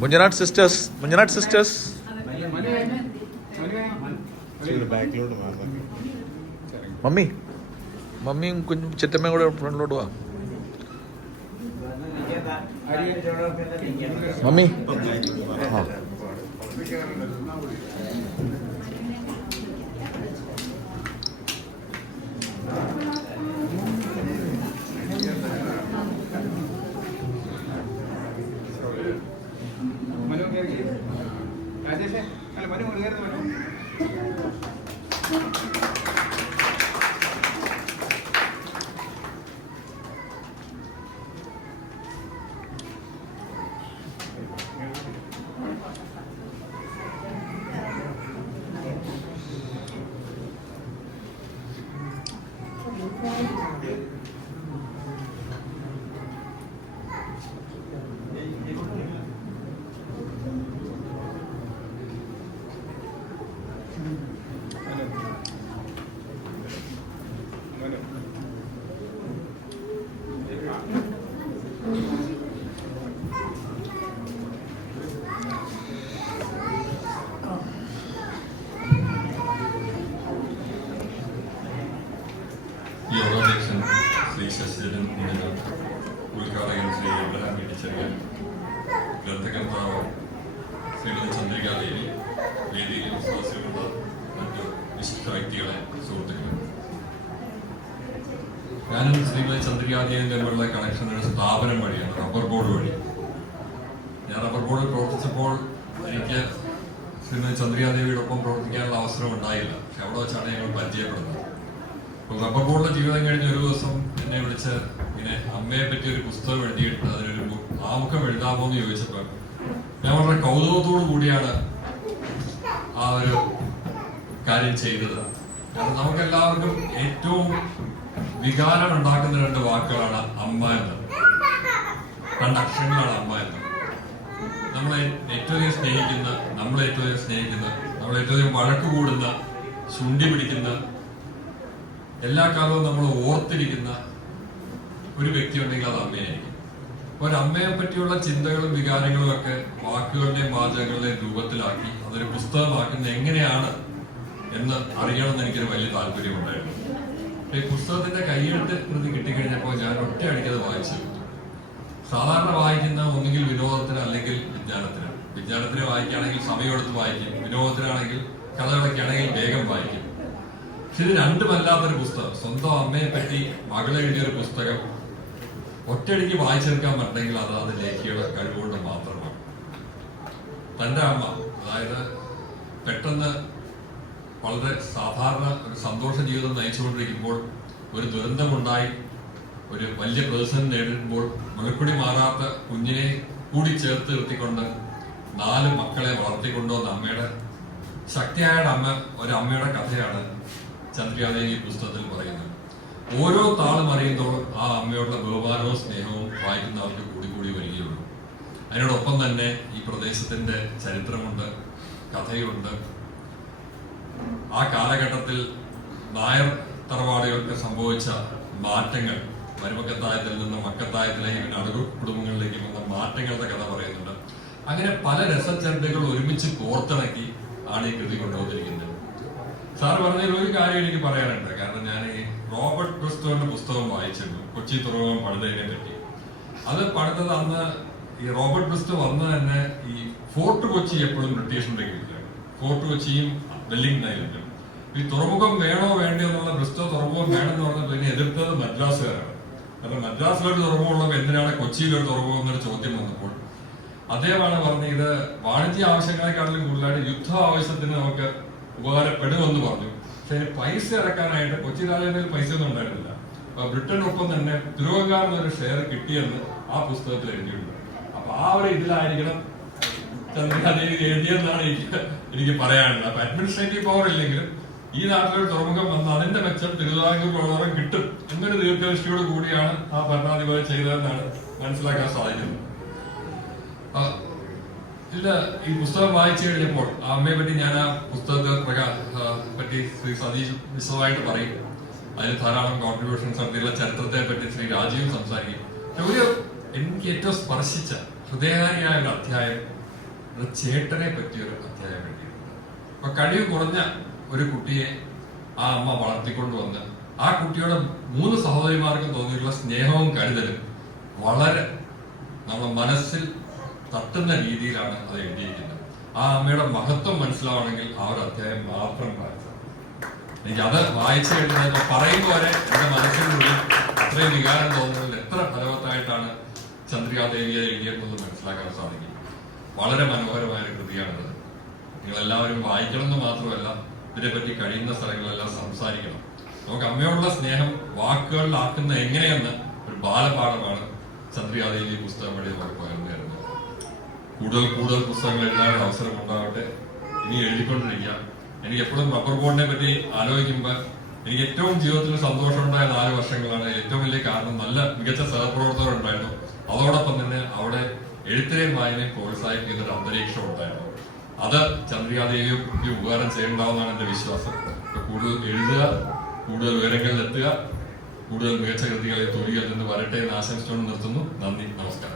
Munchanad sisters Munchanad sisters mummy മമ്മിയും കുഞ്ഞു ചിറ്റമ്മയും കൂടെ ഫ്രണ്ടിലോട്ട് വാ. മമ്മി. ആ. യോഗാധ്യക്ഷൻ ശ്രീ ശശിധരൻ എന്നിവർ ഉദ്ഘാടകൻ ശ്രീ എബ്രഹാം ഇടിച്ചെറിയൻ ഗ്രന്ഥകർത്താവ് ശ്രീമതി ചന്ദ്രികാദേവി വേദിയിൽ വിശ്വാസികളുടെ മറ്റു വിശിഷ്ട വ്യക്തികളെ സുഹൃത്തുക്കളെ. ഞാനും ശ്രീമതി ചന്ദ്രികാദേവി തമ്മിലുള്ള കണക്ഷൻ സ്ഥാപനം വഴിയാണ് റബ്ബർ ബോർഡ് വഴി. ഞാൻ റബ്ബർ ബോർഡിൽ പ്രവർത്തിച്ചപ്പോൾ എനിക്ക് ശ്രീമതി ചന്ദ്രികാദേവിയോടൊപ്പം പ്രവർത്തിക്കാനുള്ള അവസരം ഉണ്ടായില്ല. പക്ഷെ അവിടെ വെച്ചാണ് ഞങ്ങൾ പരിചയപ്പെടുന്നത്. റബ്ബർ ജീവിതം കഴിഞ്ഞ ഒരു ദിവസം എന്നെ വിളിച്ച് ഇങ്ങനെ അമ്മയെ പറ്റി ഒരു പുസ്തകം എഴുതിയിട്ട് അതിനൊരു ആമുഖം എഴുതാമോ എന്ന് ചോദിച്ചപ്പോൾ ഞാൻ വളരെ കൗതുകത്തോടു കൂടിയാണ് ആ ഒരു കാര്യം ചെയ്തത്. കാരണം നമുക്കെല്ലാവർക്കും ഏറ്റവും വികാരം ഉണ്ടാക്കുന്ന രണ്ട് വാക്കുകളാണ് അമ്മ എന്ന്. രണ്ട് അക്ഷരങ്ങളാണ് അമ്മ എന്ന്. നമ്മളെ ഏറ്റവും അധികം സ്നേഹിക്കുന്ന നമ്മളെ ഏറ്റവും അധികം സ്നേഹിക്കുന്ന നമ്മളെ ഏറ്റവും അധികം വഴക്ക് കൂടുന്ന ചുണ്ടി പിടിക്കുന്ന എല്ലാ കാലവും നമ്മൾ ഓർത്തിരിക്കുന്ന ഒരു വ്യക്തി ഉണ്ടെങ്കിൽ അത് അമ്മയായിരിക്കും. ഒരു അമ്മയെ പറ്റിയുള്ള ചിന്തകളും വികാരങ്ങളും ഒക്കെ വാക്കുകളുടെയും വാചകങ്ങളുടെയും രൂപത്തിലാക്കി അതൊരു പുസ്തകമാക്കുന്നത് എങ്ങനെയാണ് എന്ന് അറിയണമെന്ന് എനിക്കൊരു വലിയ താല്പര്യമുണ്ടായിരുന്നു ഈ പുസ്തകത്തിന്റെ കൈയെഴുത്ത് കൃതി കിട്ടിക്കഴിഞ്ഞപ്പോൾ ഞാൻ ഒറ്റയടിക്ക് അത് വായിച്ചു. സാധാരണ വായിക്കുന്ന ഒന്നുകിൽ വിനോദത്തിന് അല്ലെങ്കിൽ വിജ്ഞാനത്തിന്. വിജ്ഞാനത്തിന് വായിക്കുകയാണെങ്കിൽ സമയമെടുത്ത് വായിക്കും. വിനോദത്തിനാണെങ്കിൽ കഥകളൊക്കെയാണെങ്കിൽ വേഗം വായിക്കും. പക്ഷെ ഇത് രണ്ടുമല്ലാത്തൊരു പുസ്തകം. സ്വന്തം അമ്മയെ പറ്റി മകളെ എഴുതിയ ഒരു പുസ്തകം. ഒറ്റയടിക്ക് വായിച്ചെടുക്കാൻ പറ്റണമെങ്കിൽ അത് അത് ലേഖിയുടെ കഴിവുകൊണ്ട് മാത്രമാണ്. തന്റെ അമ്മ അതായത് പെട്ടെന്ന് വളരെ സാധാരണ ഒരു സന്തോഷ ജീവിതം നയിച്ചുകൊണ്ടിരിക്കുമ്പോൾ ഒരു ദുരന്തമുണ്ടായി ഒരു വലിയ പ്രതിസന്ധി നേരിടുമ്പോൾ മുലക്കുടി മാറാത്ത കുഞ്ഞിനെ കൂടി ചേർത്ത് നിർത്തിക്കൊണ്ട് നാല് മക്കളെ വളർത്തിക്കൊണ്ടുവന്ന അമ്മയുടെ ശക്തിയായ അമ്മ ഒരു അമ്മയുടെ കഥയാണ് ചന്ദ്രികാദേവി ഈ പുസ്തകത്തിൽ പറയുന്നത് ഓരോ താളും അറിയുന്നതോറും ആ അമ്മയോടുള്ള ബഹുമാനവും സ്നേഹവും വായിക്കുന്നവർക്ക് കൂടി കൂടി വരികയുള്ളൂ. അതിനോടൊപ്പം തന്നെ ഈ പ്രദേശത്തിന്റെ ചരിത്രമുണ്ട് കഥയുണ്ട്. ആ കാലഘട്ടത്തിൽ നായർ തറവാടുകൾക്ക് സംഭവിച്ച മാറ്റങ്ങൾ മരുമക്കത്തായത്തിൽ നിന്ന് മക്കത്തായത്തിലേക്ക് പിന്നെ അടുക കുടുംബങ്ങളിലേക്ക് വന്ന മാറ്റങ്ങളുടെ കഥ പറയുന്നുണ്ട്. അങ്ങനെ പല രസചരടുകൾ ഒരുമിച്ച് കോർത്തിണക്കി ആണ് ഈ കൃതി കൊണ്ടുവന്നിരിക്കുന്നത്. സാർ പറഞ്ഞതിൽ ഒരു കാര്യം എനിക്ക് പറയാനുണ്ട്. കാരണം ഞാൻ ഈ റോബർട്ട് ക്രിസ്റ്റോന്റെ പുസ്തകം വായിച്ചിരുന്നു. കൊച്ചി തുറമുഖം പണിതതിനെ പറ്റി അത് പണിതത് അന്ന് ഈ റോബർട്ട് ക്രിസ്റ്റോ വന്ന് തന്നെ ഈ ഫോർട്ട് കൊച്ചി എപ്പോഴും ബ്രിട്ടീഷിന്റെ കീഴിലാണ് ഫോർട്ട് കൊച്ചിയും വെല്ലിംഗ്ടൺ ഐലൻഡും ഈ തുറമുഖം വേണോ വേണ്ടോ എന്നുള്ള ക്രിസ്തു തുറമുഖം വേണമെന്ന് പറഞ്ഞപ്പോൾ പിന്നെ എതിർത്തത് മദ്രാസുകാരാണ്. കാരണം മദ്രാസിലൊരു തുറമുഖം ഉള്ളപ്പോൾ എന്തിനാണ് കൊച്ചിയിലൊരു തുറമുഖം എന്നൊരു ചോദ്യം വന്നപ്പോൾ അദ്ദേഹമാണ് പറഞ്ഞത് ഇത് വാണിജ്യ ആവശ്യങ്ങളെക്കാട്ടിലും കൂടുതലായിട്ട് യുദ്ധ ആവശ്യത്തിന് നമുക്ക് ഉപകാരപ്പെടുമെന്ന് പറഞ്ഞു. പക്ഷേ പൈസ ഇറക്കാനായിട്ട് കൊച്ചി രാജാവിൽ പൈസ ഒന്നും ഉണ്ടായിരുന്നില്ല. അപ്പൊ ബ്രിട്ടനൊപ്പം തന്നെ തിരുവങ്കാറിന് ഒരു ഷെയർ കിട്ടിയെന്ന് ആ പുസ്തകത്തിൽ എഴുതിയിട്ടുണ്ട്. അപ്പൊ ആ ഒരു ഇതിലായിരിക്കണം ചന്ദ്രകാദേവി എഴുതിയെന്നാണ് എനിക്ക് എനിക്ക് പറയാനുള്ളത്. അപ്പൊ അഡ്മിനിസ്ട്രേറ്റീവ് പവർ ഇല്ലെങ്കിലും ഈ നാട്ടിലൊരു തുറമുഖം വന്ന് അതിന്റെ മെച്ചം തിരുവിതാംകൂർ കിട്ടും എന്നൊരു ദീർഘദൃഷ്ടിയോട് കൂടിയാണ് ആ ഭരണാധിപതി ചെയ്തതെന്നാണ് മനസ്സിലാക്കാൻ സാധിക്കുന്നത്. ഇല്ല ഈ പുസ്തകം വായിച്ചു കഴിഞ്ഞപ്പോൾ അമ്മയെ പറ്റി ഞാൻ ആ പുസ്തകത്തെ പറ്റി ശ്രീ സതീഷ് വിശദമായിട്ട് പറയും. അതിന് ധാരാളം കോൺട്രിബ്യൂഷൻസ് നടത്തിയുള്ള ചരിത്രത്തെ പറ്റി ശ്രീ രാജീവ് സംസാരിക്കും. ഒരു എനിക്ക് ഏറ്റവും സ്പർശിച്ച ഹൃദയകാരിയായ ഒരു അധ്യായം ചേട്ടനെ പറ്റിയൊരു അധ്യായം എഴുതിയിട്ടുണ്ട്. അപ്പൊ കഴിവ് കുറഞ്ഞ ഒരു കുട്ടിയെ ആ അമ്മ വളർത്തിക്കൊണ്ടുവന്ന് ആ കുട്ടിയുടെ മൂന്ന് സഹോദരിമാർക്കും തോന്നിയിട്ടുള്ള സ്നേഹവും കരുതലും വളരെ നമ്മുടെ മനസ്സിൽ തട്ടുന്ന രീതിയിലാണ് അത് എഴുതിയിരിക്കുന്നത്. ആ അമ്മയുടെ മഹത്വം മനസ്സിലാവണമെങ്കിൽ ആ ഒരു അധ്യായം മാത്രം വായിച്ചു എനിക്ക് അത് വായിച്ചു കഴിഞ്ഞാൽ പറയുന്ന എന്റെ മനസ്സിനുള്ളിൽ അത്രയും വികാരം തോന്നുന്നതിൽ എത്ര ഫലവത്തായിട്ടാണ് ചന്ദ്രികാദേവിയെ എഴുതിയെന്നത് മനസ്സിലാക്കാൻ സാധിക്കും. വളരെ മനോഹരമായ ഒരു കൃതിയാണത്. നിങ്ങൾ എല്ലാവരും വായിക്കണം എന്ന് മാത്രമല്ല ഇതിനെപ്പറ്റി കഴിയുന്ന സ്ഥലങ്ങളെല്ലാം സംസാരിക്കണം. നമുക്ക് അമ്മയോടുള്ള സ്നേഹം വാക്കുകളിലാക്കുന്ന എങ്ങനെയെന്ന് ഒരു ബാലപാഠമാണ് ചന്ദ്രികാദേവി പുസ്തകം വഴി നമുക്ക് പകർന്നു തരുന്നത്. കൂടുതൽ കൂടുതൽ പുസ്തകങ്ങൾ എഴുതാനുള്ള അവസരം ഉണ്ടാവട്ടെ. ഇനി എഴുതിക്കൊണ്ടിരിക്കുക. എനിക്ക് എപ്പോഴും റബ്ബർ ബോർഡിനെ പറ്റി ആലോചിക്കുമ്പോൾ എനിക്ക് ഏറ്റവും ജീവിതത്തിൽ സന്തോഷമുണ്ടായ നാല് വർഷങ്ങളാണ് ഏറ്റവും വലിയ കാരണം. നല്ല മികച്ച സഹപ്രവർത്തകർ ഉണ്ടായിരുന്നു. അതോടൊപ്പം തന്നെ അവിടെ എഴുത്തിനെയും വായനയും പ്രോത്സാഹിപ്പിക്കുന്ന ഒരു അന്തരീക്ഷം ഉണ്ടായിരുന്നു. അത് ചന്ദ്രികാദേവിയെ ഉപകാരം ചെയ്യണ്ടാവുന്നതാണ് എന്റെ വിശ്വാസം. കൂടുതൽ എഴുതുക കൂടുതൽ വിവരങ്ങളിൽ എത്തുക കൂടുതൽ മികച്ച കൃതികളെ തൊഴിൽ എന്ന് വരട്ടെ എന്ന് ആശംസിച്ചുകൊണ്ട് നിർത്തുന്നു. നന്ദി നമസ്കാരം.